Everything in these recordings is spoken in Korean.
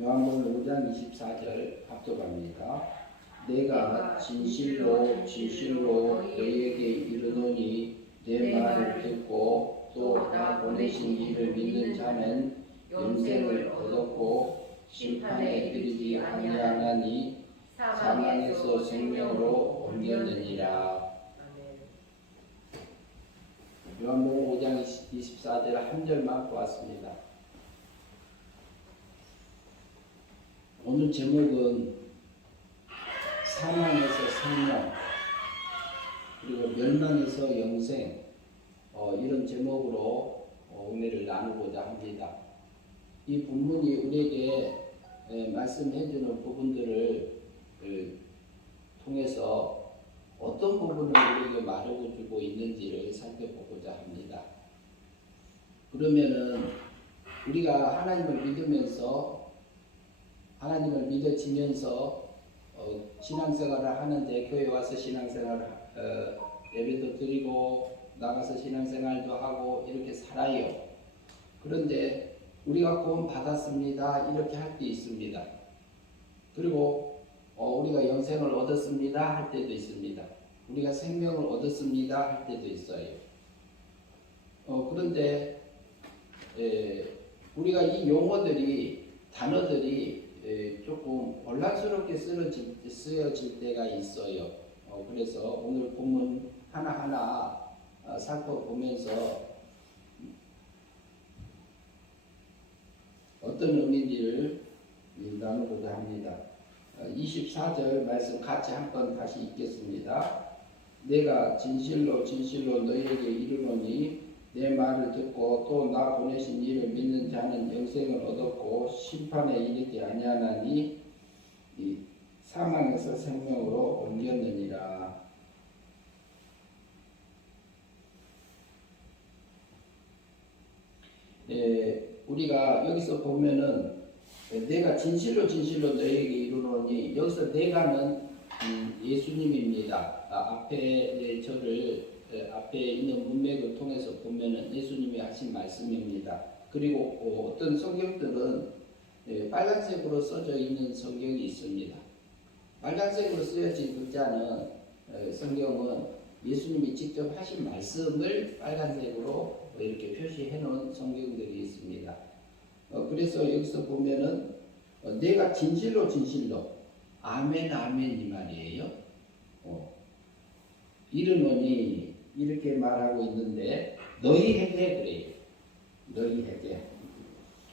요한복음 5장 24절 합독합니다. 내가 진실로 진실로 너희에게 이르노니 내 말을 듣고 또 나 보내신 이를 믿는 자는 영생을 얻었고 심판에 이르지 아니하나니 사망에서 생명으로 옮겼느니라. 요한복음 5장 24절 한 절만 보았습니다. 오늘 제목은 사망에서 생명 그리고 멸망에서 영생 이런 제목으로 은혜를 나누고자 합니다. 이 본문이 우리에게 말씀해주는 부분들을 통해서 어떤 부분을 우리에게 말해주고 있는지를 살펴보고자 합니다. 그러면은 우리가 하나님을 믿으면서 하나님을 믿어지면서 신앙생활을 하는데 교회 와서 신앙생활 예배도 드리고 나가서 신앙생활도 하고 이렇게 살아요. 그런데 우리가 구원 받았습니다 이렇게 할 때 있습니다. 그리고 우리가 영생을 얻었습니다 할 때도 있습니다. 우리가 생명을 얻었습니다 할 때도 있어요. 그런데 우리가 이 용어들이 단어들이 조금 혼란스럽게 쓰여질 때가 있어요. 그래서 오늘 본문 하나하나 살펴보면서 어떤 의미인지를 나누고자 합니다. 24절 말씀 같이 한번 다시 읽겠습니다. 내가 진실로 진실로 너희에게 이르노니 내 말을 듣고 또 나 보내신 이를 믿는 자는 영생을 얻었고 심판에 이르지 아니하나니 사망에서 생명으로 옮겼느니라. 우리가 여기서 보면은 내가 진실로 진실로 너희에게 이르노니 여기서 내가는 예수님입니다. 앞에 저를 앞에 있는 문맥을 통해서 보면은 예수님이 하신 말씀입니다. 그리고 어떤 성경들은 빨간색으로 써져 있는 성경이 있습니다. 빨간색으로 쓰여진 글자는 성경은 예수님이 직접 하신 말씀을 빨간색으로 이렇게 표시해 놓은 성경들이 있습니다. 그래서 여기서 보면은 내가 진실로 진실로 아멘 아멘 이 말이에요. 이르노니 이렇게 말하고 있는데 너희에게 그래요. 너희에게.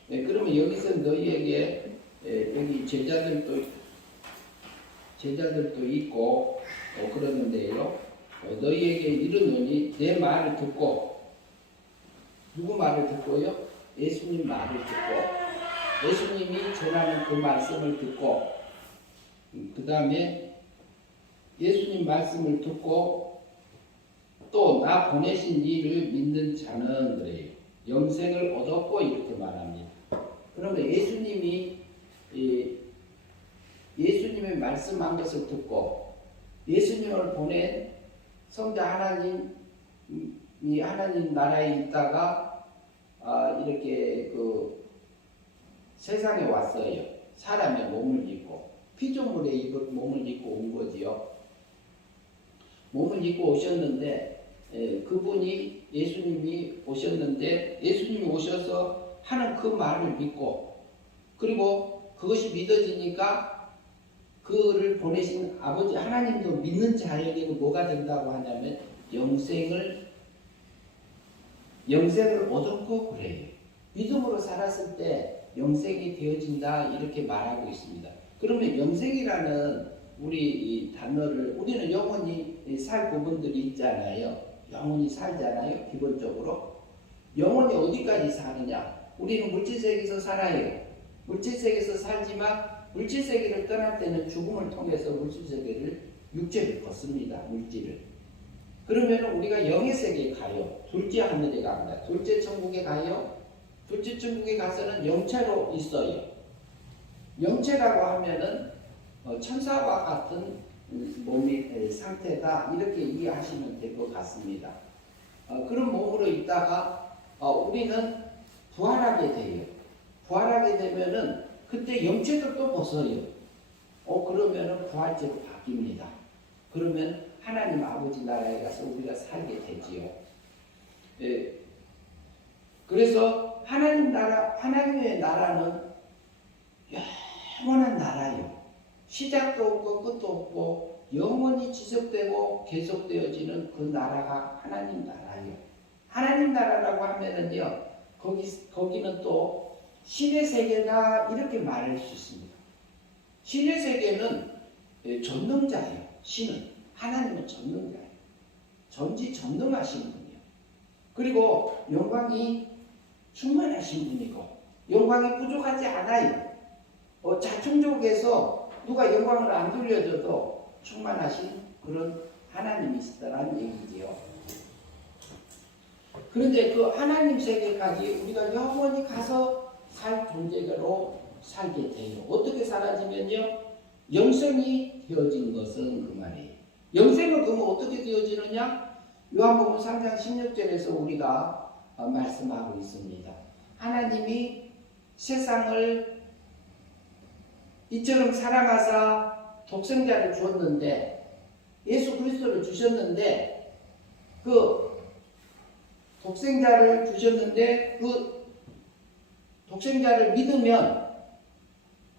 그러면 여기서 너희에게 여기 제자들도 있고 그러는데요. 너희에게 이르노니 내 말을 듣고 누구 말을 듣고요? 예수님 말을 듣고 예수님이 전하는 그 말씀을 듣고 그 다음에 예수님 말씀을 듣고 또 나 보내신 이를 믿는 자는 그래요. 영생을 얻었고 이렇게 말합니다. 그러면 예수님의 말씀한 것을 듣고 예수님을 보낸 성자 하나님이 하나님 나라에 있다가 이렇게 그 세상에 왔어요. 사람의 몸을 입고 피조물의 몸을 입고 온 거지요. 몸을 입고 오셨는데 그분이 예수님이 오셨는데 예수님이 오셔서 하는 그 말을 믿고 그리고 그것이 믿어지니까 그를 보내신 아버지 하나님도 믿는 자에게는 뭐가 된다고 하냐면 영생을 얻었고 그래요. 믿음으로 살았을 때 영생이 되어진다 이렇게 말하고 있습니다. 그러면 영생이라는 우리 이 단어를 우리는 영원히 살 부분들이 있잖아요. 영원히 살잖아요. 기본적으로 영원히 어디까지 사느냐? 우리는 물질세계에서 살아요. 물질세계에서 살지만 물질세계를 떠날 때는 죽음을 통해서 물질세계를 육체를 걷습니다. 물질을. 그러면 우리가 영의 세계에 가요. 둘째 하늘에 갑니다. 둘째 천국에 가요. 둘째 천국에 가서는 영체로 있어요. 영체라고 하면은 천사와 같은 몸의 상태다 이렇게 이해하시면 될 것 같습니다. 그런 몸으로 있다가 우리는 부활하게 돼요. 부활하게 되면은 그때 영체도 또 벗어요. 그러면은 부활체로 바뀝니다. 그러면 하나님 아버지 나라에 가서 우리가 살게 되지요. 예. 그래서 하나님의 나라는 영원한 나라요. 시작도 없고 끝도 없고 영원히 지속되고 계속되어지는 그 나라가 하나님 나라요. 하나님 나라라고 하면은요, 거기는 또 신의 세계다 이렇게 말할 수 있습니다. 신의 세계는 전능자예요. 신은 하나님은 전능자예요. 전지전능하신 분이에요. 그리고 영광이 충만하신 분이고 영광이 부족하지 않아요. 자충족에서 누가 영광을 안 돌려줘도 충만하신 그런 하나님이시다라는 얘기지요. 그런데 그 하나님 세계까지 우리가 영원히 가서 살 존재로 살게 돼요. 어떻게 사라지면요? 영생이 되어진 것은 그 말이에요. 영생은 그러면 어떻게 되어지느냐? 요한복음 3장 16절에서 우리가 말씀하고 있습니다. 하나님이 세상을 이처럼 사랑하사 독생자를 주었는데, 예수 그리스도를 주셨는데, 그 독생자를 주셨는데 그 독생자를 믿으면,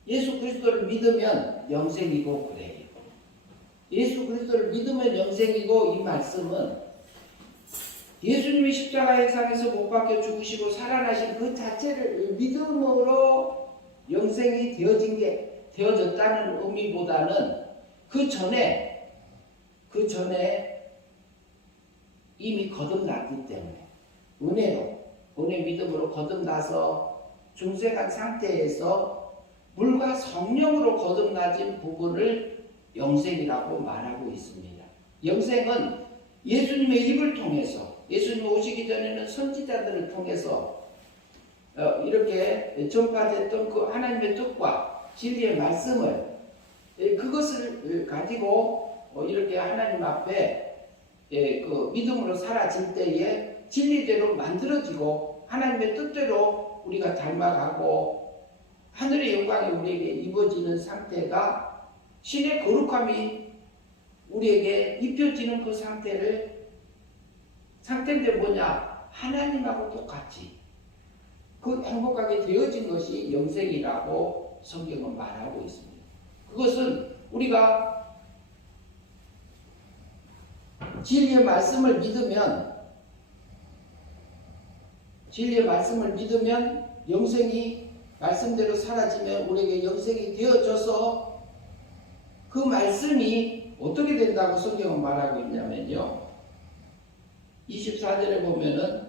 예수 그리스도를 믿으면 영생이고 그래요. 예수 그리스도를 믿으면 영생이고, 이 말씀은 예수님이 십자가의 상에서 못 박혀 죽으시고 살아나신 그 자체를 믿음으로 영생이 되어졌다는 의미보다는 그 전에 이미 거듭났기 때문에 은혜 믿음으로 거듭나서 중생한 상태에서 물과 성령으로 거듭나진 부분을 영생이라고 말하고 있습니다. 영생은 예수님의 입을 통해서, 예수님 오시기 전에는 선지자들을 통해서 이렇게 전파됐던 그 하나님의 뜻과 진리의 말씀을, 그것을 가지고 이렇게 하나님 앞에 그 믿음으로 살아질 때에 진리대로 만들어지고 하나님의 뜻대로 우리가 닮아가고 하늘의 영광이 우리에게 입어지는 상태가, 신의 거룩함이 우리에게 입혀지는 그 상태인데 뭐냐? 하나님하고 똑같이 그 행복하게 되어진 것이 영생이라고 성경은 말하고 있습니다. 그것은 우리가 진리의 말씀을 믿으면 영생이 말씀대로 사라지면 우리에게 영생이 되어져서 그 말씀이 어떻게 된다고 성경은 말하고 있냐면요, 24절에 보면은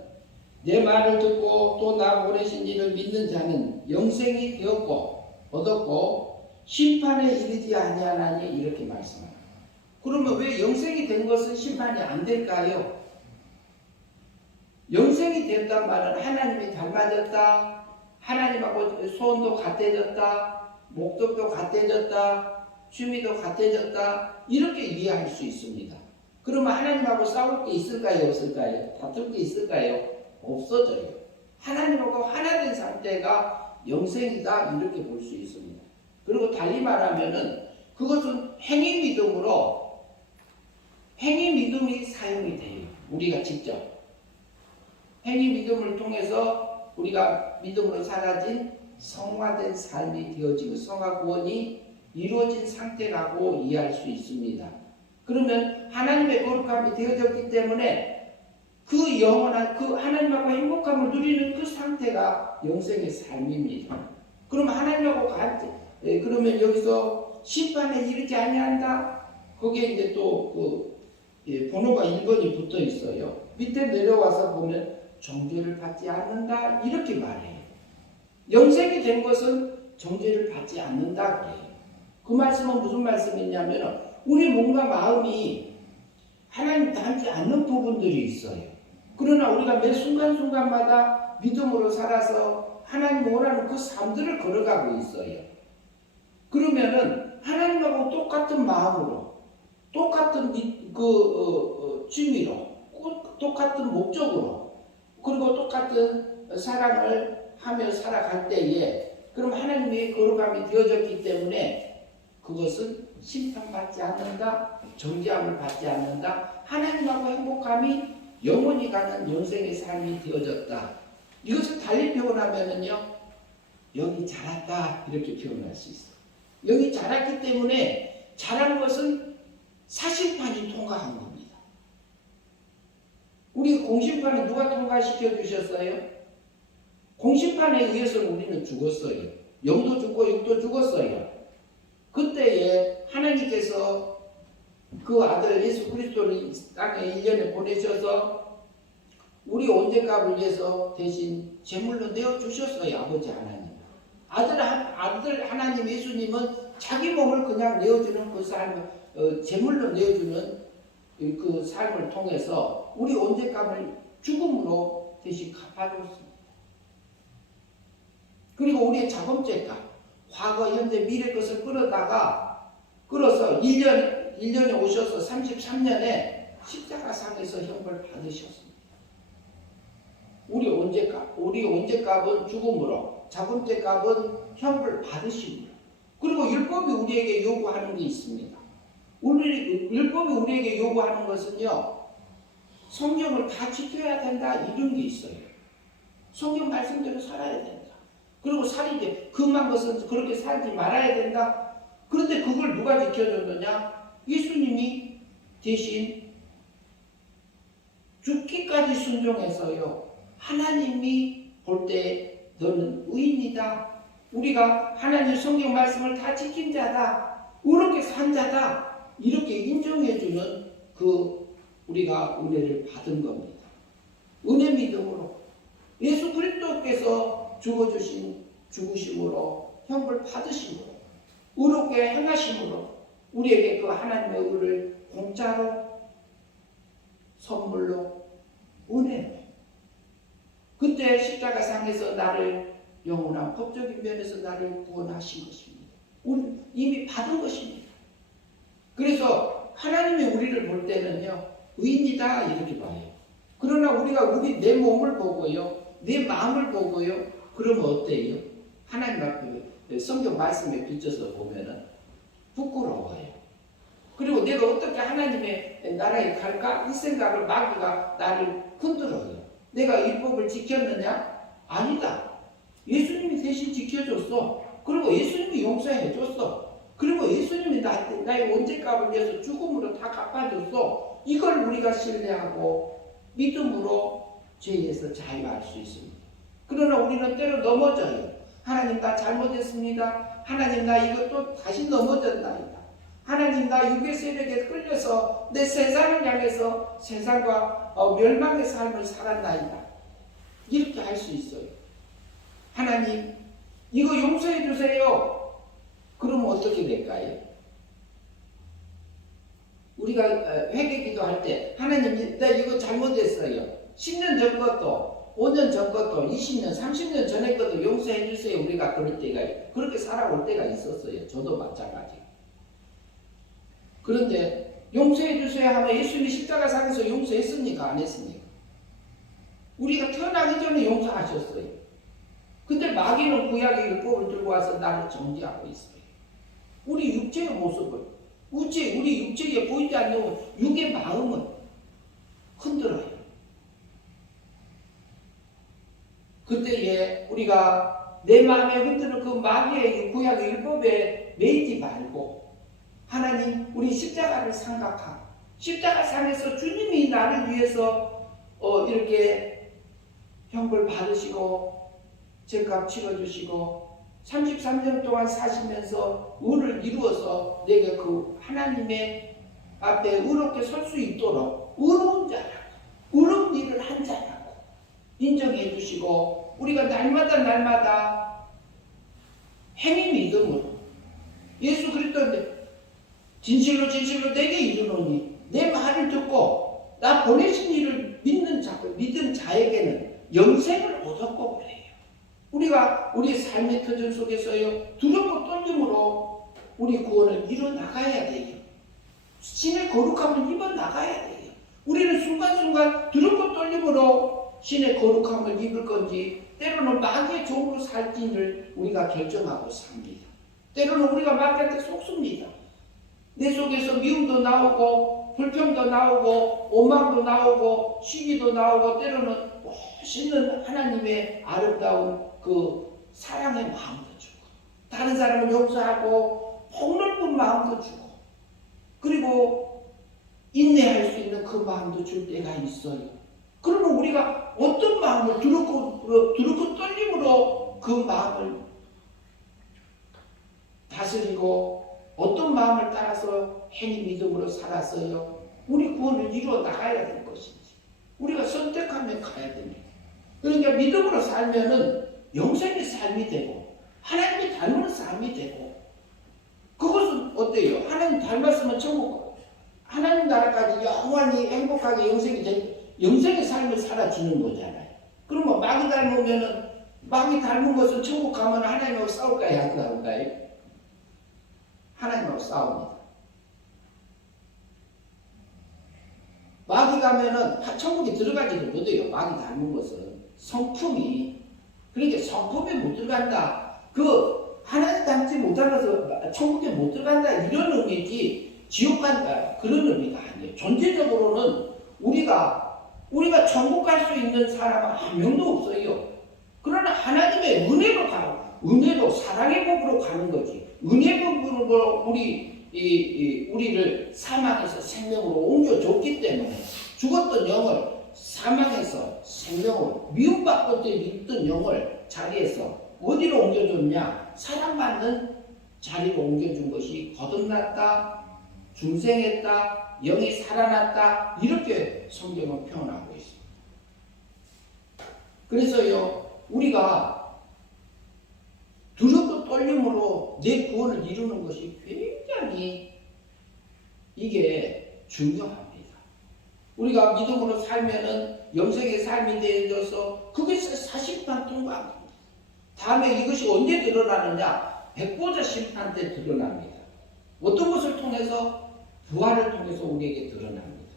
내 말을 듣고 또 나 보내신 이를 믿는 자는 영생이 되었고 얻었고 심판에 이르지 아니하나니, 이렇게 말씀합니다. 그러면 왜 영생이 된 것은 심판이 안 될까요? 영생이 됐단 말은 하나님이 닮아졌다, 하나님하고 소원도 같아졌다, 목적도 같아졌다, 취미도 같아졌다, 이렇게 이해할 수 있습니다. 그러면 하나님하고 싸울 게 있을까요? 없을까요? 다툴 게 있을까요? 없어져요. 하나님하고 하나 된 상태가 영생이다, 이렇게 볼 수 있습니다. 그리고 달리 말하면은 그것은 행위 믿음이 사용이 돼요. 우리가 직접 행위 믿음을 통해서 우리가 믿음으로 사라진 성화된 삶이 되어지고 성화 구원이 이루어진 상태라고 이해할 수 있습니다. 그러면 하나님의 거룩함이 되어졌기 때문에 그 영원한 그 하나님하고 행복함을 누리는 그 상태가 영생의 삶입니다. 그럼 하나님하고 같이, 그러면 여기서 심판에 이르지 아니한다, 거기에 이제 또 번호가 1번이 붙어 있어요. 밑에 내려와서 보면 정죄를 받지 않는다, 이렇게 말해요. 영생이 된 것은 정죄를 받지 않는다 그래요. 그 말씀은 무슨 말씀이냐면, 우리 몸과 마음이 하나님 닮지 않는 부분들이 있어요. 그러나 우리가 매 순간순간마다 믿음으로 살아서 하나님 원하는 그 삶들을 걸어가고 있어요. 그러면은 하나님하고 똑같은 마음으로, 똑같은 취미로, 똑같은 목적으로, 그리고 똑같은 사랑을 하며 살아갈 때에 그럼 하나님의 거룩함이 되어졌기 때문에 그것은 심판받지 않는다, 정죄함을 받지 않는다, 하나님하고 행복함이 영원히 가는 영생의 삶이 되어졌다. 이것을 달리 표현하면은요, 여기 자랐다 이렇게 표현할 수 있어요. 여기 자랐기 때문에 자란 것은 사심판이 통과한 겁니다. 우리 공심판은 누가 통과시켜 주셨어요? 공심판에 의해서는 우리는 죽었어요. 영도 죽고 육도 죽었어요. 그때에 하나님께서 그 아들 예수 그리스도를 땅에 1년에 보내셔서 우리 온전값을 위해서 대신 제물로 내어주셨어요. 아버지 하나님. 아들 하나님 예수님은 자기 몸을 그냥 내어주는 그 삶을 제물로 내어주는 그 삶을 통해서 우리 온전값을 죽음으로 대신 갚아줬습니다. 그리고 우리의 자범죄값, 과거, 현재, 미래 것을 끌어서 1년에 오셔서 33년에 십자가상에서 형벌 받으셨습니다. 우리 온죄값은 죽음으로, 자범죄값은 형벌 받으심으로. 그리고 율법이 우리에게 요구하는 게 있습니다. 율법이 우리에게 요구하는 것은요, 성경을 다 지켜야 된다 이런 게 있어요. 성경 말씀대로 살아야 된다. 그리고 살인죄, 금한 것은 그렇게 살지 말아야 된다. 그런데 그걸 누가 지켜줬느냐? 예수님이 대신 죽기까지 순종해서요. 하나님이 볼 때 너는 의인이다. 우리가 하나님 성경 말씀을 다 지킨 자다. 의롭게 산 자다. 이렇게 인정해주는 우리가 은혜를 받은 겁니다. 은혜 믿음으로 예수 그리스도께서 죽으심으로 형벌 받으심으로 의롭게 행하심으로 우리에게 그 하나님의 의를 공짜로 선물로 은혜로 그때 십자가상에서 나를 영원한 법적인 면에서 나를 구원하신 것입니다. 우리 이미 받은 것입니다. 그래서 하나님이 우리를 볼 때는요, 의인이다 이렇게 봐요. 그러나 우리가 내 몸을 보고요, 내 마음을 보고요, 그러면 어때요? 하나님 앞에 성경 말씀에 비춰서 보면은 부끄러워요. 그리고 내가 어떻게 하나님의 나라에 갈까? 이 생각을 마귀가 나를 흔들어요. 내가 율법을 지켰느냐? 아니다. 예수님이 대신 지켜줬어. 그리고 예수님이 용서해줬어. 그리고 예수님이 나의 원죄값을 위해서 죽음으로 다 갚아줬어. 이걸 우리가 신뢰하고 믿음으로 죄에서 자유할 수 있습니다. 그러나 우리는 때로 넘어져요. 하나님 나 잘못했습니다. 하나님 나 이것도 다시 넘어졌나이다. 하나님 나 육의 세력에 끌려서 내 세상을 향해서 세상과 멸망의 삶을 살았나이다. 이렇게 할 수 있어요. 하나님 이거 용서해 주세요. 그러면 어떻게 될까요? 우리가 회개 기도할 때 하나님 나 이거 잘못했어요. 10년 전 것도 5년 전 것도 20년 30년 전에 것도 용서해 주세요. 우리가 그럴 때가 그렇게 살아올 때가 있었어요. 저도 마찬가지. 그런데 용서해 주세요 하면 예수님이 십자가상에서 용서했습니까? 안 했습니까? 우리가 태어나기 전에 용서하셨어요. 근데 마귀는 구약의 율법을 들고 와서 나를 정죄하고 있어요. 우리 육체의 모습을 우리 육체에 보이지 않는 육의 마음은 흔들어요. 그때에 우리가 내 마음에 흔드는 그 마귀의 구약의 율법에 매이지 말고 하나님 우리 십자가를 생각하고 십자가상에서 주님이 나를 위해서 이렇게 형벌 받으시고 죄값 치러주시고 33년 동안 사시면서 의를 이루어서 내게 그 하나님의 앞에 의롭게 설 수 있도록 의로운 자라고 의로운 일을 한 자라고 인정해 주시고 우리가 날마다 행위 믿음으로 예수 그리스도인데 진실로 내게 이르노니 내 말을 듣고 나 보내신 이를 믿은 자에게는 영생을 얻었고 그래요. 우리가 우리 삶의 터전 속에서요 두렵고 떨림으로 우리 구원을 이뤄 나가야 돼요. 신의 거룩함을 입어 나가야 돼요. 우리는 순간순간 두렵고 떨림으로 신의 거룩함을 입을 건지 때로는 마귀의 종으로 살지를 우리가 결정하고 삽니다. 때로는 우리가 마귀한테 속습니다. 내 속에서 미움도 나오고 불평도 나오고 오망도 나오고 시기도 나오고 때로는 멋있는 하나님의 아름다운 그 사랑의 마음도 주고 다른 사람을 용서하고 폭넓은 마음도 주고 그리고 인내할 수 있는 그 마음도 줄 때가 있어요. 그러면 우리가 어떤 마음을 두렵고 떨림으로 그 마음을 다스리고 어떤 마음을 따라서 행위 믿음으로 살았어요. 우리 구원을 이루어 나가야 될 것인지 우리가 선택하면 가야 됩니다. 그러니까 믿음으로 살면은 영생의 삶이 되고 하나님이 닮은 삶이 되고 그것은 어때요? 하나님 닮았으면 천국 하나님 나라까지 영원히 행복하게 영생이 되고 영생의 삶을 살아지는 거잖아요. 그러면 마귀 닮으면은 마귀 닮은 것은 천국 가면 하나님하고 싸울까요? 안 싸울까요? 하나님하고 싸웁니다. 마귀 가면은 천국에 들어가지도 못해요. 마귀 닮은 것은 성품이 그러니까 성품에 못 들어간다. 그 하나님 닮지 못하면서 천국에 못 들어간다 이런 의미지 지옥 간다 그런 의미가 아니에요. 존재적으로는 우리가 천국 갈 수 있는 사람은 한 명도 없어요. 그러나 하나님의 은혜로 가고 은혜로 사랑의 법으로 가는 거지. 은혜 법으로 우리를 사망에서 생명으로 옮겨줬기 때문에 죽었던 영을 사망에서 생명으로 미움받고 있던 영을 자리에서 어디로 옮겨줬냐? 사랑받는 자리로 옮겨준 것이 거듭났다, 중생했다, 영이 살아났다 이렇게 성경은 표현하고 있습니다. 그래서요 우리가 두렵고 떨림으로 내 구원을 이루는 것이 굉장히 이게 중요합니다. 우리가 믿음으로 살면은 영생의 삶이 되어져서 그것이 사실만 통과합니다. 다음에 이것이 언제 드러나느냐? 백보자 심판 때 드러납니다. 어떤 것을 통해서? 부활을 통해서 우리에게 드러납니다.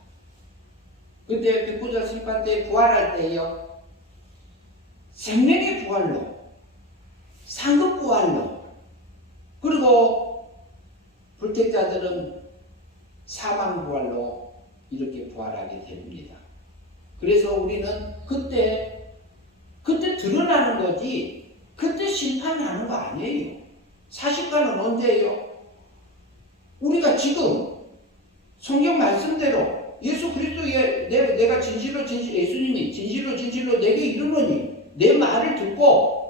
그때 백보자 심판 때 부활할 때요 생명의 부활로 상급 부활로 그리고 불택자들은 사망 부활로 이렇게 부활하게 됩니다. 그래서 우리는 그때 드러나는 거지 그때 심판하는 거 아니에요. 사실과는 언제예요? 우리가 지금 성경 말씀대로 예수 그리스도의 내가 예수님이 진실로 내게 이르노니 내 말을 듣고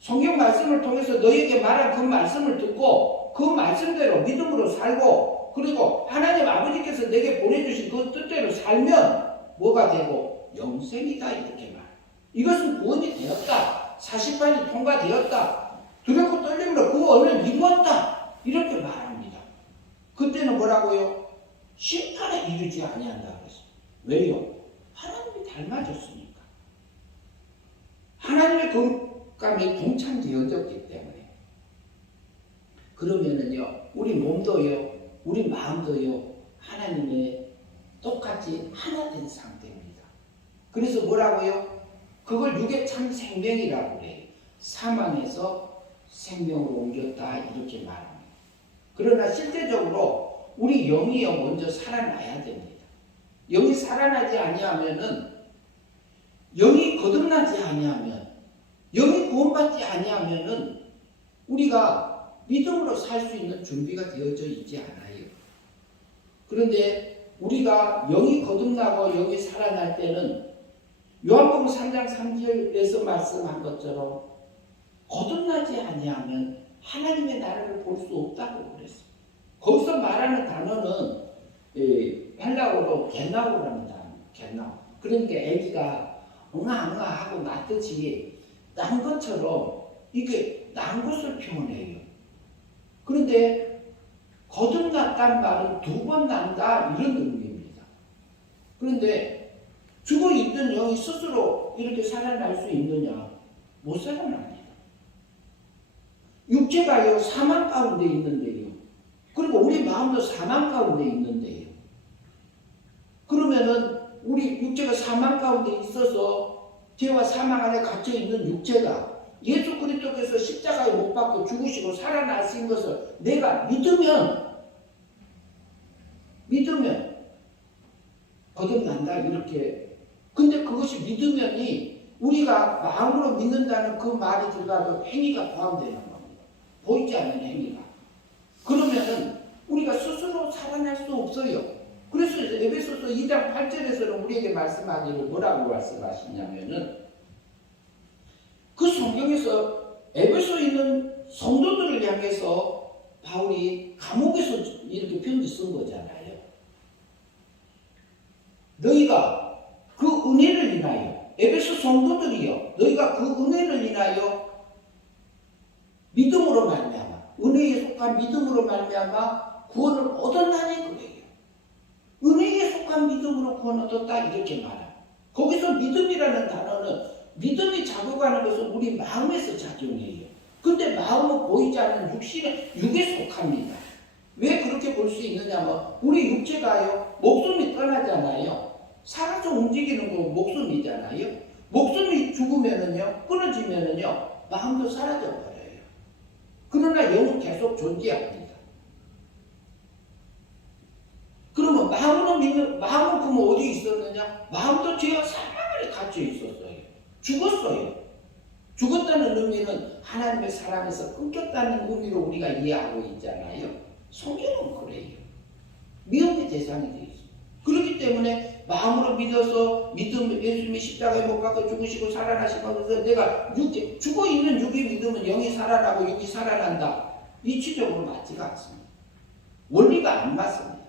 성경 말씀을 통해서 너에게 말한 그 말씀을 듣고 그 말씀대로 믿음으로 살고 그리고 하나님 아버지께서 내게 보내주신 그 뜻대로 살면 뭐가 되고 영생이다 이렇게 말. 이것은 구원이 되었다. 사실판이 통과되었다. 두렵고 떨림으로 그 언을 이루었다. 이렇게 말합니다. 그때는 뭐라고요? 심판에 이르지 아니한다 그랬어요. 왜요? 하나님이 닮아졌으니까. 하나님의 거룩감이 동참되어졌기 때문에. 그러면은요, 우리 몸도요, 우리 마음도요, 하나님의 똑같이 하나 된 상태입니다. 그래서 뭐라고요? 그걸 육의 참 생명이라고 그래요. 사망에서 생명으로 옮겼다 이렇게 말합니다. 그러나 실제적으로 우리 영이요 먼저 살아나야 됩니다. 영이 살아나지 아니하면은 영이 거듭나지 아니하면 영이 구원받지 아니하면은 우리가 믿음으로 살 수 있는 준비가 되어져 있지 않아요. 그런데 우리가 영이 거듭나고 영이 살아날 때는 요한복음 3장 3절에서 말씀한 것처럼 거듭나지 아니하면 하나님의 나라를 볼 수 없다고 그랬어요. 거기서 말하는 단어는 헬라어로 겟나오랍니다. 겟나오. 그러니까 애기가 응아응아 하고 낳듯이 난 것처럼 이게 난 것을 표현해요. 그런데 거듭났단 말은 두 번 난다 이런 의미입니다. 그런데 죽어있던 영이 스스로 이렇게 살아날 수 있느냐? 못 살아납니다. 육체가요 사망 가운데 있는데요. 그리고 우리 마음도 사망 가운데 있는데요. 그러면은 우리 육체가 사망 가운데 있어서 죄와 사망 안에 갇혀 있는 육체가 예수 그리스도께서 십자가에 못 박고 죽으시고 살아나신 것을 내가 믿으면 거듭난다 이렇게. 근데 그것이 믿으면이 우리가 마음으로 믿는다는 그 말이 들어가도 행위가 포함되는 겁니다. 보이지 않는 행위가. 그러면은 우리가 스스로 살아날 수 없어요. 그래서 에베소서 2장 8절에서는 우리에게 말씀하기를 뭐라고 말씀하시냐면은 그 성경에서 에베소에 있는 성도들을 향해서 바울이 감옥에서 이렇게 편지 쓴 거잖아요. 너희가 그 은혜를 인하여 에베소 성도들이여 너희가 그 은혜를 인하여 믿음으로 말미암아 은혜에 속한 믿음으로 말미암아 구원을 얻었나니 그래요. 은혜에 속한 믿음으로 구원 얻었다 이렇게 말합니다. 거기서 믿음이라는 단어는 믿음이 작용하는 것은 우리 마음에서 작용해요. 근데 마음은 보이지 않는 육에 속합니다. 왜 그렇게 볼 수 있느냐면 우리 육체가요 목숨이 떠나잖아요. 살아서 움직이는 건 목숨이잖아요. 목숨이 죽으면은요 끊어지면은요 마음도 사라져 버려요. 그러나 영은 계속 존재합니다. 그러면 마음은 그럼 어디 있었느냐? 마음도 죄와 사망 안에 갇혀 있었어요. 죽었어요. 죽었다는 의미는 하나님의 사랑에서 끊겼다는 의미로 우리가 이해하고 있잖아요. 성경은 그래요. 미움의 대상이 되어 있어요. 그렇기 때문에 마음으로 믿어서 예수님이 십자가에 못 박혀 죽으시고 살아나시면서 내가 죽어있는 육이 믿으면 영이 살아나고 육이 살아난다. 이치적으로 맞지가 않습니다. 원리가 안 맞습니다.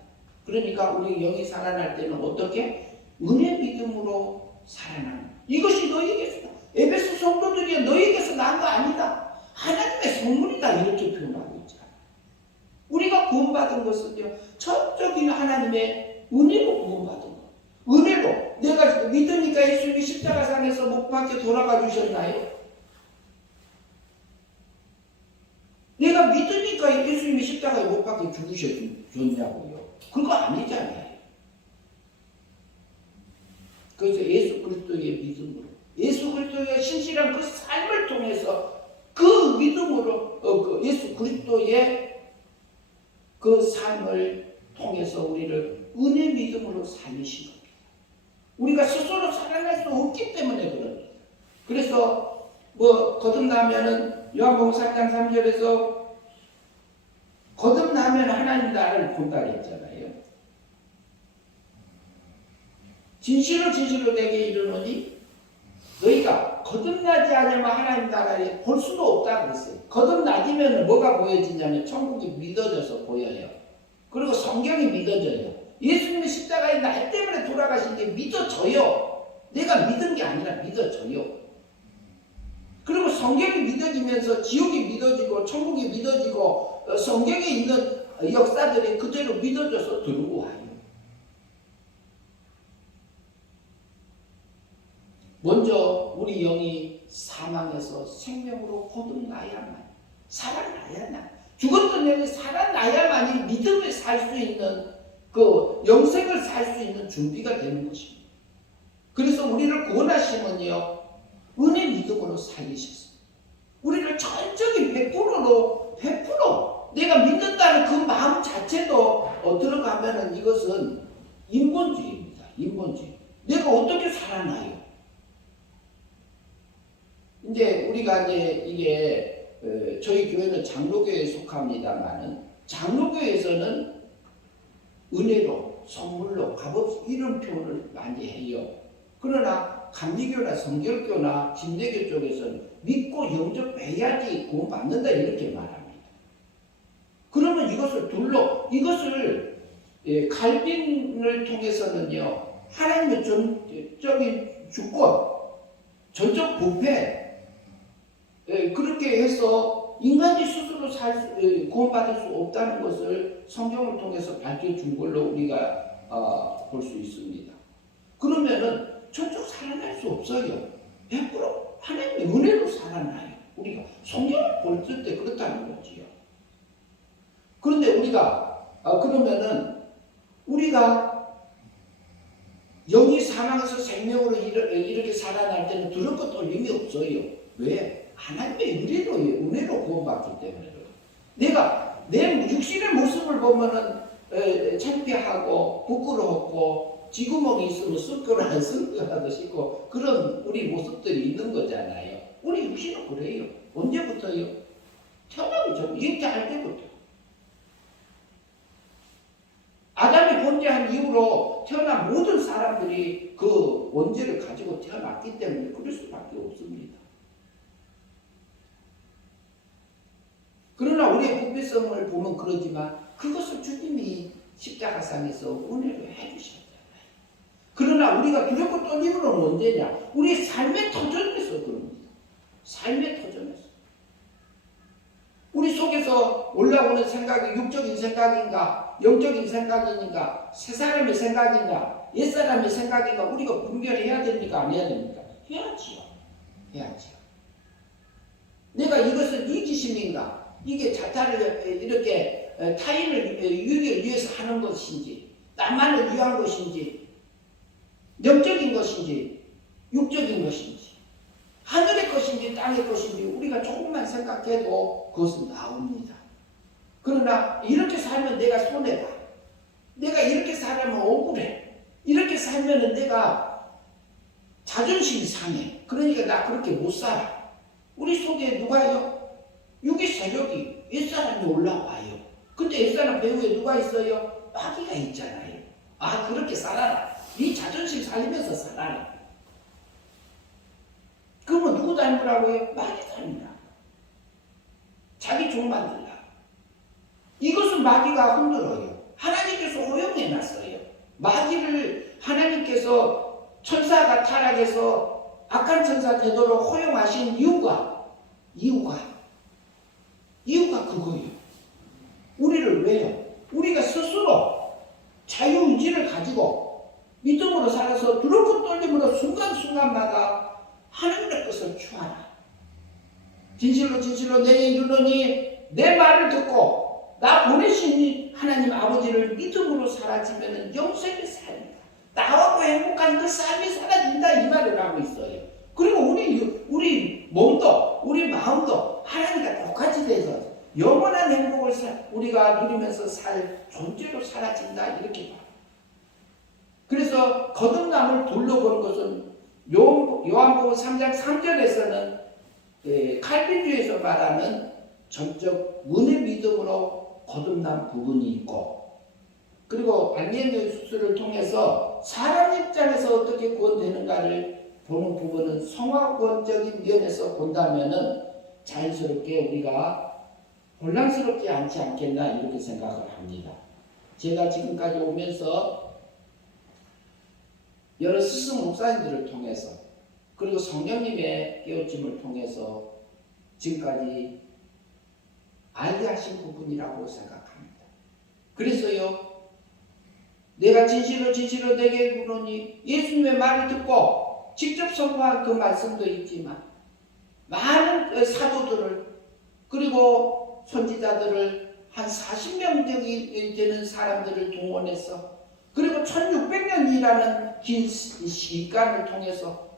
그러니까 우리 영이 살아날 때는 어떻게? 은혜 믿음으로 살아나는 이것이 너희에게서 에베소 성도들이 너희에게서 난 거 아니다. 하나님의 선물이다 이렇게 표현하고 있잖아. 우리가 구원받은 것은요 전적인 하나님의 은혜로 구원받은 것. 은혜로 내가 믿으니까 예수님이 십자가상에서 못 박혀 돌아가 주셨나요? 내가 믿으니까 예수님이 십자가에 못 박혀 죽으셨냐고요? 그거 아니잖아요. 그래서 예수 그리스도의 믿음으로 예수 그리스도의 신실한 그 삶을 통해서 그 믿음으로 예수 그리스도의 그 삶을 통해서 우리를 은혜 믿음으로 살리신 겁니다. 우리가 스스로 살아날 수 없기 때문에 그럽니다. 그래서 거듭나면은 요한복음 3장 3절에서 거듭나면 하나님 나라를 본다 그랬잖아요. 진실로 내게 이르노니 너희가 거듭나지 않으면 하나님 나라를 볼 수도 없다 그랬어요. 거듭나지면 뭐가 보여지냐면 천국이 믿어져서 보여요. 그리고 성경이 믿어져요. 예수님의 십자가에 나 때문에 돌아가신 게 믿어져요. 내가 믿은 게 아니라 믿어져요. 그리고 성경이 믿어지면서 지옥이 믿어지고 천국이 믿어지고 성경에 있는 역사들이 그대로 믿어져서 들고 와요. 먼저 우리 영이 사망에서 생명으로 거듭나야만 살아나야만 죽었던 영이 살아나야만이 믿음을 살 수 있는 그 영생을 살 수 있는 준비가 되는 것입니다. 그래서 우리를 구원하시면요 은혜 믿음으로 살리셨습니다. 우리를 전적인 100%로 100% 내가 믿는다는 그 마음 자체도 들어가면은 이것은 인본주의입니다. 인본주의. 내가 어떻게 살아나요? 이제 우리가 이게 저희 교회는 장로교회에 속합니다만은 장로교회에서는 은혜로 선물로 값없이 이런 표현을 많이 해요. 그러나 감리교나 성결교나 진대교 쪽에서는 믿고 영접해야지 구원받는다 이렇게 말합니다. 그러면 이것을 칼빈을 통해서는요 하나님의 전적인 주권, 전적 부패 그렇게 해서 인간이 스스로 구원받을 수 없다는 것을 성경을 통해서 밝혀준 걸로 우리가 볼 수 있습니다. 그러면은 전적 살아날 수 없어요. 100% 하나님의 은혜로 살아나요. 우리가 성경을 볼 때 그렇다는 거지요. 그런데 그러면은 우리가 영이 사망에서 생명으로 이렇게 살아날 때는 두렵고 떨림이 없어요. 왜? 하나님의 은혜로 구원받기 때문에. 내가 내 육신의 모습을 보면은 창피하고 부끄러웠고 지구멍이 있으면 쑥거라도 싶고 그런 우리 모습들이 있는 거잖아요. 우리 육신은 그래요. 언제부터요? 태어나기 전 이렇게 할 때부터. 아담이 범죄한 이후로 태어난 모든 사람들이 그 원죄를 가지고 태어났기 때문에 그럴 수밖에 없습니다. 그러나 우리의 부패성을 보면 그러지만 그것을 주님이 십자가상에서 은혜로 해주셨잖아요. 그러나 우리가 두렵고 떨림으로는 언제냐? 우리의 삶의 터전에서 그럽니다. 삶의 터전에서. 우리 속에서 올라오는 생각이 육적인 생각인가, 영적인 생각인가, 새 사람의 생각인가, 옛 사람의 생각인가 우리가 분별해야 됩니까? 안 해야 됩니까? 해야지요. 해야지요. 내가 이것은 이기심인가? 이게 자타를 이렇게 타인을 유익을 위해서 하는 것인지, 나만을 위한 것인지, 영적인 것인지, 육적인 것인지, 하늘의 것인지 땅의 것인지 우리가 조금만 생각해도 그것은 나옵니다. 그러나 이렇게 살면 내가 손해다. 내가 이렇게 살면 억울해. 이렇게 살면 내가 자존심이 상해. 그러니까 나 그렇게 못 살아. 우리 속에 누가요? 육의 세력이 옛사람이 올라와요. 근데 옛사람 배후에 누가 있어요? 마귀가 있잖아요. 아 그렇게 살아라. 네 자존심 살리면서 살아라. 그러면 누구 닮으라고요? 마귀 닮으라. 자기 종 만들라. 이것은 마귀가 흔들어요. 하나님께서 허용해놨어요. 마귀를 하나님께서 천사가 타락해서 악한 천사 되도록 허용하신 이유가 그거예요. 우리를 왜요? 우리가 스스로 자유의지를 가지고 믿음으로 살아서 두렵고 떨림으로 순간순간마다 하나님의 것을 취하라. 진실로 내게 이르노니 내 말을 듣고 나 보내신 하나님 아버지를 믿음으로 사라지면 영생이 살리라. 나하고 행복한 그 삶이 사라진다 이 말을 하고 있어요. 그리고 우리 몸도 우리 마음도 하나님과 똑같이 돼서 영원한 행복을 우리가 누리면서 살 존재로 사라진다 이렇게 봐요. 그래서 거듭남을 돌려보는 것은 요한복음 3장 3절에서는 칼빈주의에서 말하는 전적 문의 믿음으로 거듭난 부분이 있고, 그리고 안리의 수술을 통해서 사람 입장에서 어떻게 구원되는가를 보는 부분은 성화구원적인 면에서 본다면은 자연스럽게 우리가 혼란스럽지 않지 않겠나 이렇게 생각을 합니다. 제가 지금까지 오면서 여러 스승 목사님들을 통해서 그리고 성령님의 깨우침을 통해서 지금까지 알게 하신 부분이라고 생각합니다. 그래서요, 내가 진실로 내게 이르노니 예수님의 말을 듣고 직접 선포한 그 말씀도 있지만 많은 사도들을 그리고 선지자들을 한 40명 되는 사람들을 동원해서 그리고 1600년이라는 긴 시간을 통해서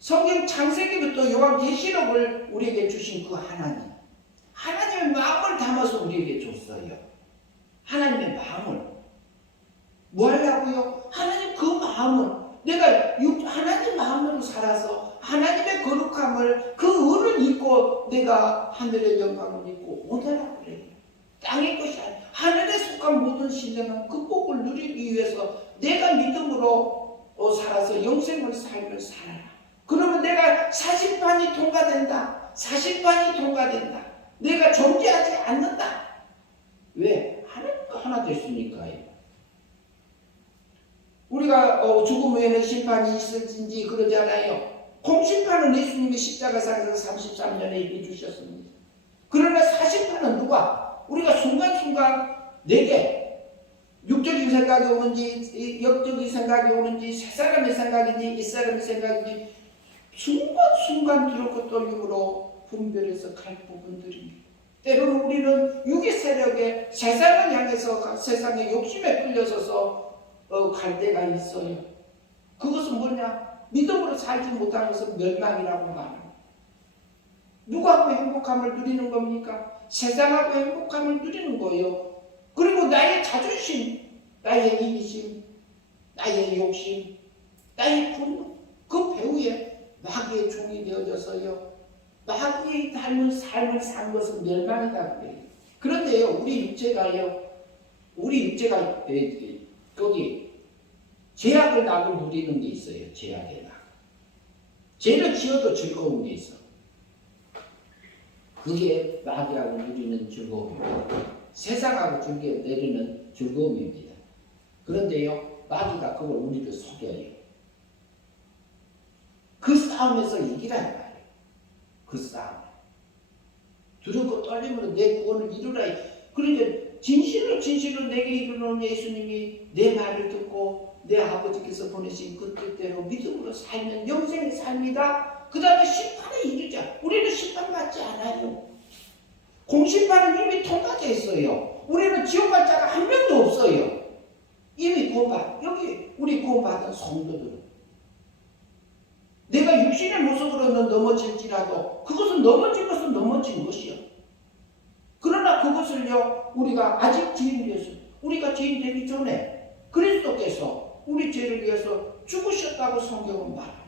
성경 창세기부터 요한계시록을 우리에게 주신 그 하나님의 마음을 담아서 우리에게 줬어요. 하나님의 마음을 뭐 하려고요? 하나님 그 마음을 내가 하나님 마음으로 살아서 하나님의 거룩함을 그 은을 입고 내가 하늘의 영광을 입고 오더라 그래요. 땅의 것이 아니라 하늘에 속한 모든 신령한 그 복을 누리기 위해서 내가 믿음으로 살아서 영생을 삶을 살아라. 그러면 내가 사실반이 통과된다. 내가 존재하지 않는다. 왜? 하나님과 하나 됐으니까요. 우리가 죽음 후에는 심판이 있을진지 그러잖아요. 공심판은 예수님이 십자가상에서 33년에 이겨주셨습니다. 그러나 사심판은 누가? 우리가 순간순간 내게 육적인 생각이 오는지 영적인 생각이 오는지 새 사람의 생각인지 이 사람의 생각인지 순간순간 두렵고 떨림으로 분별해서 갈 부분들입니다. 때로는 우리는 육의 세력에 세상을 향해서 세상의 욕심에 끌려서서 갈 때가 있어요. 그것은 뭐냐? 믿음으로 살지 못하는 것은 멸망이라고 말합니다. 누구하고 행복함을 누리는 겁니까? 세상하고 행복함을 누리는 거예요. 그리고 나의 자존심, 나의 이기심, 나의 욕심, 나의 분노, 그 배후에 마귀의 종이 되어져서요. 마귀의 닮은 삶을 산 것은 멸망이다 그래요. 그런데요, 우리 육체가 거기 죄악을 나고 누리는 게 있어요. 죄악의 나. 죄를 지어도 즐거운 게 있어. 그게 마귀하고 누리는 즐거움입니다. 세상하고 내리는 즐거움입니다. 그런데요, 마귀가 그걸 우리를 속여요. 그 싸움에서 이기란 말이에요. 그 싸움. 두렵고 떨림으로 내 구원을 이루라. 그러니까 진실로 내게 이르는 예수님이 내 말을 듣고 내 아버지께서 보내신 그 뜻대로 믿음으로 살면 영생의 삶이다. 그 다음에 심판에 이르자. 우리는 심판받지 않아요. 공심판은 이미 통과되어 있어요. 우리는 지옥 갈 자가 한 명도 없어요. 이미 여기 우리 구원받은 성도들은 내가 육신의 모습으로는 넘어질지라도 그것은 넘어진 것은 넘어진 것이요. 그러나 그것을요, 우리가 아직 우리가 죄인 되기 전에 그리스도께서 우리 죄를 위해서 죽으셨다고 성경은 말합니다.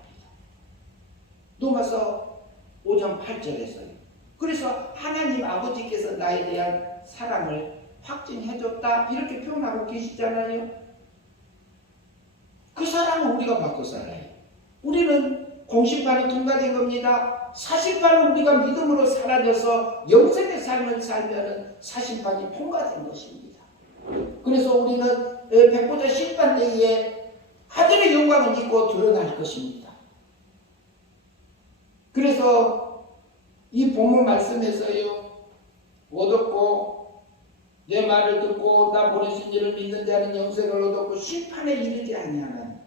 로마서 5장 8절에서요. 그래서 하나님 아버지께서 나에 대한 사랑을 확증해줬다 이렇게 표현하고 계시잖아요. 그 사랑을 우리가 받고 살아요. 우리는 공심판이 통과된 겁니다. 사심판은 우리가 믿음으로 사라져서 영생의 삶을 살면 사심판이 통과된 것입니다. 그래서 우리는 백보자 심판 때에 하늘의 영광을 입고 드러날 것입니다. 그래서 이 본문 말씀에서요, 얻었고 내 말을 듣고 나 보내신 이를 믿는 자는 영생을 얻었고 심판에 이르지 아니하나니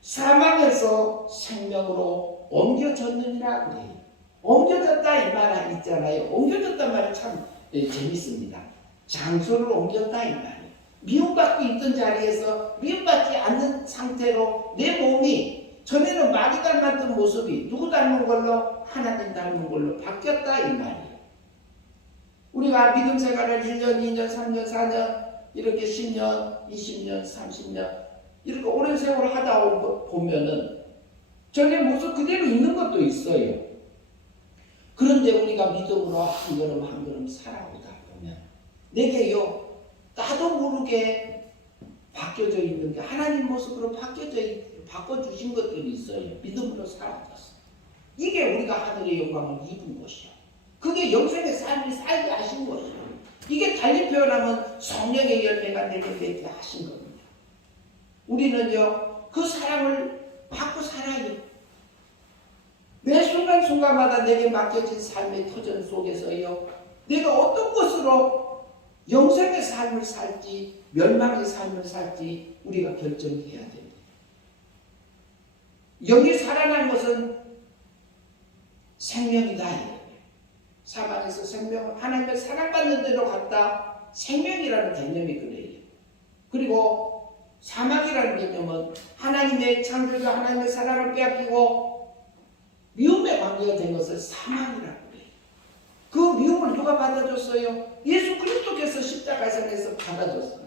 사망에서 생명으로 옮겨졌느니라 그래요. 옮겨졌다 이 말 있잖아요. 옮겨졌단 말이 참 재밌습니다. 장소를 옮겼다 이 말이에요. 미움받고 있던 자리에서 미움받지 않는 상태로 내 몸이 전에는 마귀 닮았던 모습이 누구 닮은 걸로? 하나님 닮은 걸로 바뀌었다 이 말이에요. 우리가 믿음 생활을 1년, 2년, 3년, 4년 이렇게 10년, 20년, 30년 이렇게 오랜 세월을 하다 보면은 전에 모습 그대로 있는 것도 있어요. 그런데 우리가 믿음으로 한 걸음 한 걸음 살아오다 보면 내게요, 나도 모르게 바뀌어져 있는 게 하나님 모습으로 바꿔주신 것들이 있어요. 믿음으로 살아졌어. 이게 우리가 하늘의 영광을 입은 것이요. 그게 영생의 삶을 살게 하신 것이요. 이게 달리 표현하면 성령의 열매가 내게 맺게 하신 겁니다. 우리는요, 그 사랑을 받고 살아요. 매 순간순간마다 내게 맡겨진 삶의 터전 속에서요, 내가 어떤 것으로 영생의 삶을 살지 멸망의 삶을 살지 우리가 결정해야 됩니다. 영이 살아난 것은 생명이다. 사망에서 생명, 하나님의 사랑받는 대로 갔다. 생명이라는 개념이 그래요. 그리고 사망이라는 개념은 하나님의 창조자 하나님의 사랑을 빼앗기고 미움의 관계가 된 것을 사망이라고 해요. 그 미움을 누가 받아줬어요? 예수 그리스도께서 십자가에서 받아줬어요.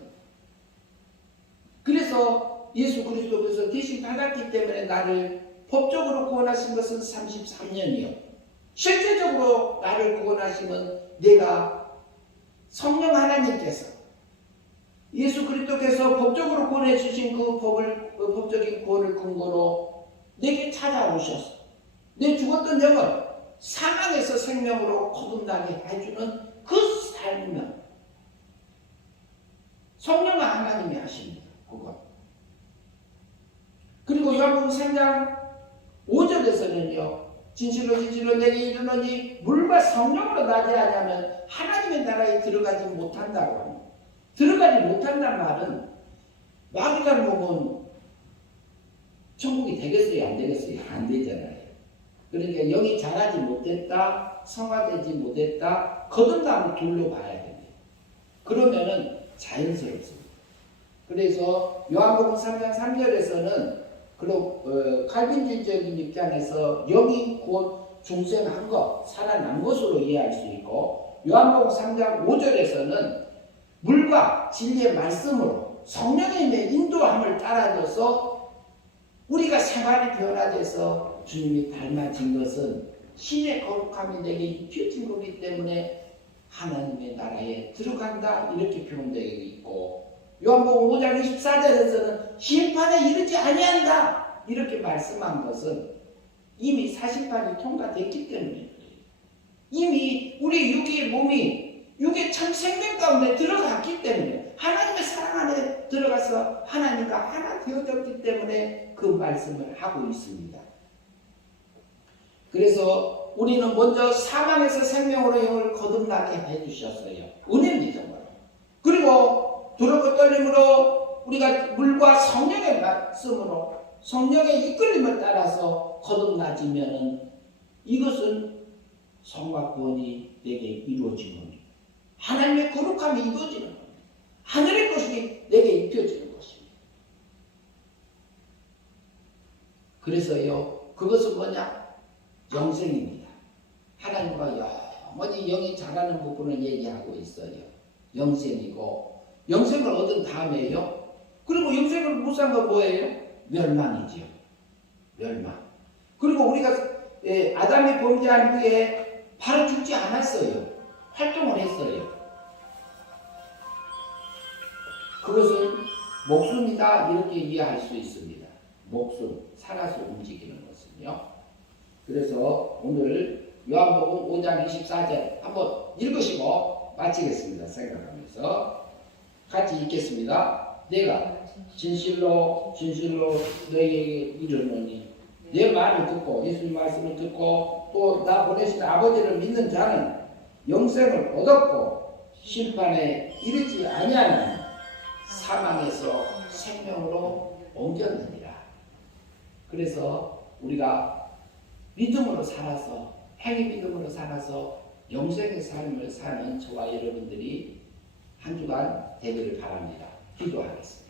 그래서 예수 그리스도께서 대신 받았기 때문에 나를 법적으로 구원하신 것은 33년이요. 실제적으로 나를 구원하심은 내가 성령 하나님께서 예수 그리스도께서 법적으로 구원해 주신 그 법적인 구원을 근거로 내게 찾아오셔서 내 죽었던 영을 사망에서 생명으로 거듭나게 해주는 그 삶은 성령 하나님이 하십니다. 그건. 그리고 요한복음 3장 5절에서는요. 진실로 내게 이르노니 물과 성령으로 나지 아니하면 하나님의 나라에 들어가지 못한다고 합니다. 들어가지 못한다는 말은 마귀가 먹으면 천국이 되겠어요? 안 되겠어요? 안 되잖아요. 그러니까 영이 자라지 못했다, 성화되지 못했다, 거듭나면 둘로 봐야 됩니다. 그러면은 자연스럽습니다. 그래서 요한복음 3장 3절에서는 그리고 칼빈주의적인 입장에서 영이 구원 중생한 것, 살아난 것으로 이해할 수 있고, 요한복음 3장 5절에서는 물과 진리의 말씀으로 성령님의 인도함을 따라줘서 우리가 생활이 변화돼서 주님이 닮아진 것은 신의 거룩함이 내게 입혀진 거기 때문에 하나님의 나라에 들어간다, 이렇게 표현되어 있고, 요한복음 5장 24절에서는 심판에 이르지 아니한다, 이렇게 말씀한 것은 이미 사실판이 통과됐기 때문에 그래요. 이미 우리 육의 몸이 육의 참 생명 가운데 들어갔기 때문에, 하나님의 사랑 안에 들어가서 하나님과 하나 되어졌기 때문에 그 말씀을 하고 있습니다. 그래서 우리는 먼저 사망에서 생명으로 영을 거듭나게 해주셨어요. 은혜 믿음으로. 그리고 두렵고 떨림으로 우리가 물과 성령의 말씀으로 성령의 이끌림을 따라서 거듭나지면은 이것은 성과 구원이 내게 이루어지는 겁니다. 하나님의 거룩함이 이루어지는 겁니다. 하늘의 것이 내게 입혀지는 것입니다. 그래서요, 그것은 뭐냐? 영생입니다. 하나님과 영원히 영이 자라는 부분을 얘기하고 있어요. 영생이고, 영생을 얻은 다음에요. 그리고 영생을 무사한 건 뭐예요? 멸망이죠. 멸망. 그리고 우리가 아담이 범죄한 후에 바로 죽지 않았어요. 활동을 했어요. 그것은 목숨이다, 이렇게 이해할 수 있습니다. 목숨, 살아서 움직이는 것은요. 그래서 오늘 요한복음 5장 24절 한번 읽으시고 마치겠습니다. 생각하면서 같이 읽겠습니다. 내가 진실로 너희에게 이르노니, 내 말을 듣고 예수님 말씀을 듣고 또 나 보내신 아버지를 믿는 자는 영생을 얻었고 심판에 이르지 아니하는 사망에서 생명으로 옮겼느니라. 그래서 우리가 믿음으로 살아서, 행위 믿음으로 살아서 영생의 삶을 사는 저와 여러분들이 한 주간 되기를 바랍니다. 기도하겠습니다.